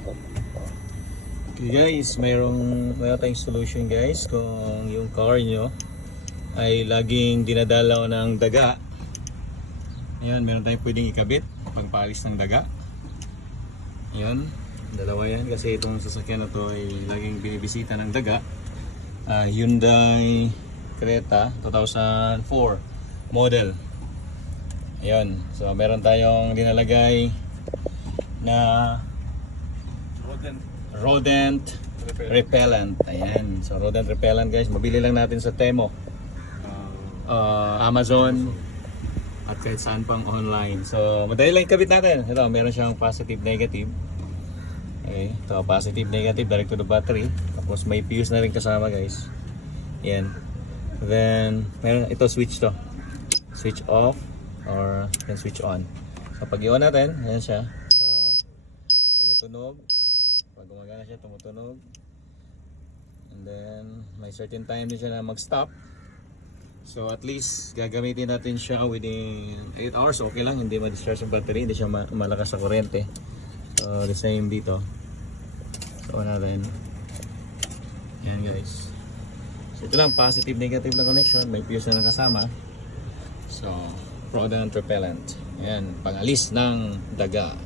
Okay guys, mayroon tayong solution guys kung yung car nyo ay laging dinadalaw ng daga. Ayan, meron tayong pwedeng ikabit pagpaalis ng daga. Ayan, dalawa yan kasi itong sasakyan na to ay laging binibisita ng daga. Hyundai Creta 2004 model. Ayan, so meron tayong dinalagay na rodent repellent. Ayan, so rodent repellent guys, mabili lang natin sa Temo, Amazon at kahit saan pang online. So madali lang ikabit natin. Ito, meron siyang positive negative. Okay, ito positive negative direct to the battery. Tapos may fuse na rin kasama guys. Ayan. Then meron ito switch to. Switch off or then switch on. So pag i-on natin, ayan siya. So tumutunog. Pag gumagana siya, tumutunog. And then may certain time din siya na mag-stop. So at least gagamitin natin siya within 8 hours. Okay lang, hindi ma-discharge yung battery, hindi siya malakas sa kuryente. So the same dito. So natin. Yan guys. So ito lang, positive negative na connection. May fuse na kasama. So rodent repellent. Yan, pang-alis ng daga.